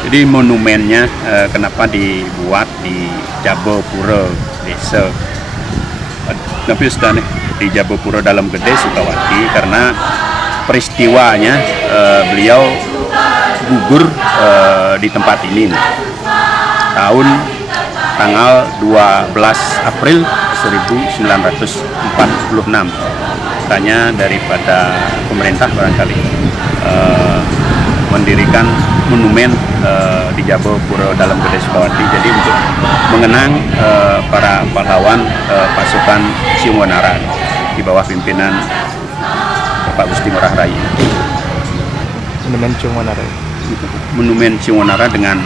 Jadi monumennya kenapa dibuat di Jabopura Desa tapi sudah nih di Jabopura Dalam Gede Sukawati, karena peristiwanya beliau gugur di tempat ini tahun tanggal 12 April 1946. Makanya daripada pemerintah barangkali mendirikan monumen di Jabopura Dalam Gede Sukawati, jadi untuk mengenang para pahlawan pasukan Ciwanara di bawah pimpinan Bapak Gusti Ngurah Rai. Monumen Ciwanara. Monumen Ciwanara dengan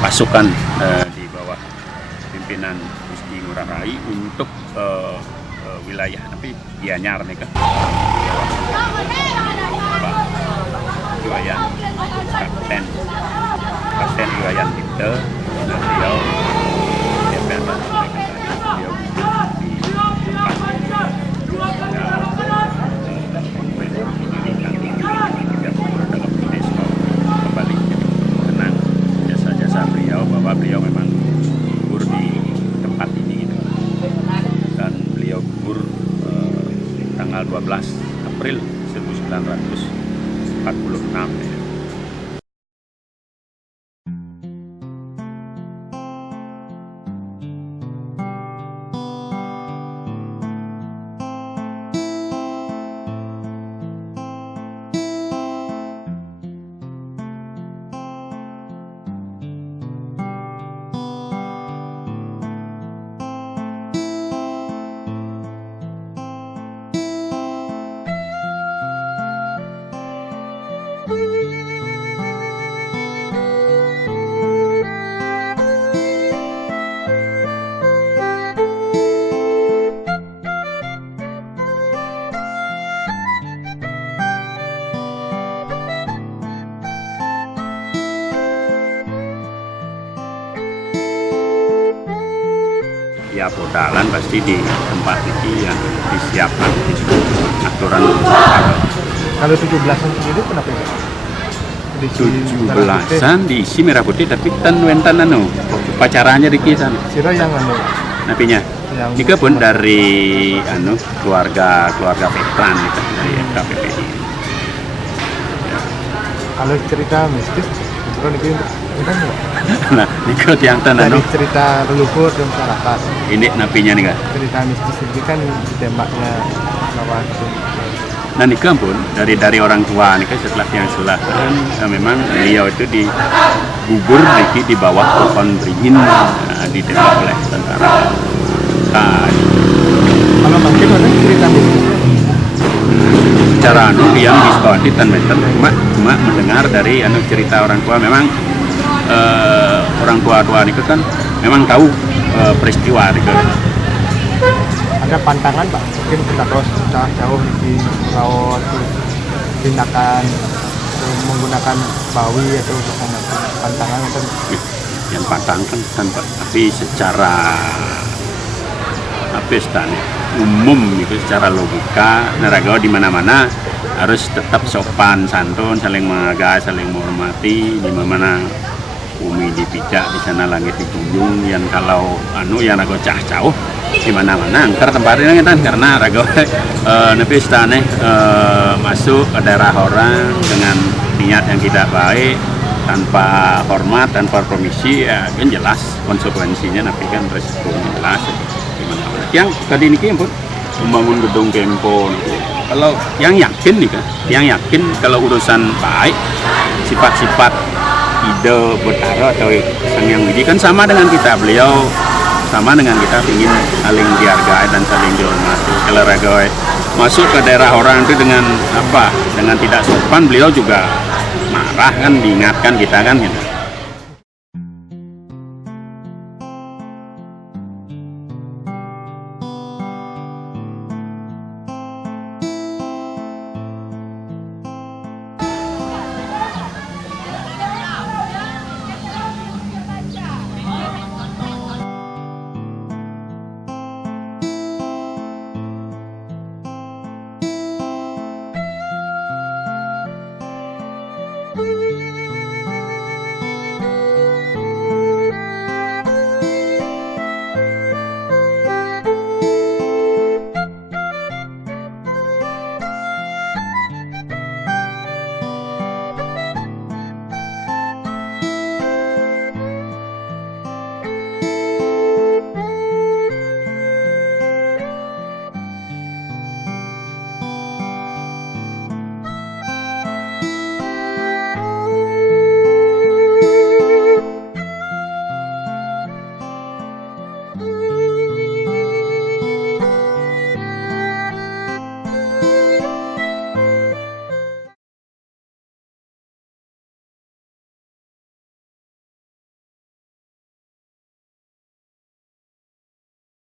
pasukan di bawah pimpinan Gusti Ngurah Rai untuk wilayah tapi Gianyar nih kan. Iwayan Kapten Iwayan itu, nah beliau beliau di kembali mengenang jasa-jasa beliau, bahwa beliau memang gugur di tempat ini gitu. Dan beliau gugur tanggal 12 April 1946. Ya podalan pasti di tempat itu yang disiapkan aturan. Kalau 17-an sendiri kenapa ya? 17-an diisi merah putih tapi tan wentan anu pacarannya di kisan. Sira yang anu Napinya. Jika pun dari anu keluarga veteran itu dari KPPI. Kalau cerita mistis, itu itu enggak? Nah, nikah yang tan Dari anu. cerita leluhur dan masyarakat. Ini napinya nih kan. Cerita mistis ini kan ditembaknya lawan itu. Nah nikah pun dari orang tua nikah setelah yang selatan memang beliau itu digugur di bawah pohon beringin ditembak oleh tentara. Nah, Kalau mungkin ada cerita mistisnya. secara anu yang disebut dan meten cuma mendengar dari anu cerita orang tua. Memang orang tua nikah kan memang tahu peristiwa nikah. Ada pantangan Pak, mungkin kita terus jauh di laut tindakan menggunakan bawi atau pantangan atau Yang pantang kan tanpa, tapi secara umum itu secara logika neragawa di mana-mana harus tetap sopan santun, saling menghargai, saling menghormati. Di mana bumi dipijak, di sana langit dijunjung. Yang kalau yang raga cah-cauh di mana-mana angker tempatnya kan, karena raga nepi istane masuk ke daerah orang dengan niat yang tidak baik, tanpa hormat, tanpa permisi, ya kan jelas konsekuensinya, tapi kan resikonya jelas. Gimana? Yang tadi ini pun membangun gedung Kempo, kalau yang yakin nih kan, yang yakin kalau urusan baik, sifat-sifat ide bertara atau sang yang widi kan sama dengan kita, beliau sama dengan kita ingin saling dihargai dan saling dihormati. Kalau ragawai masuk ke daerah orang itu dengan tidak sopan, beliau juga marah kan, diingatkan kita kan gitu.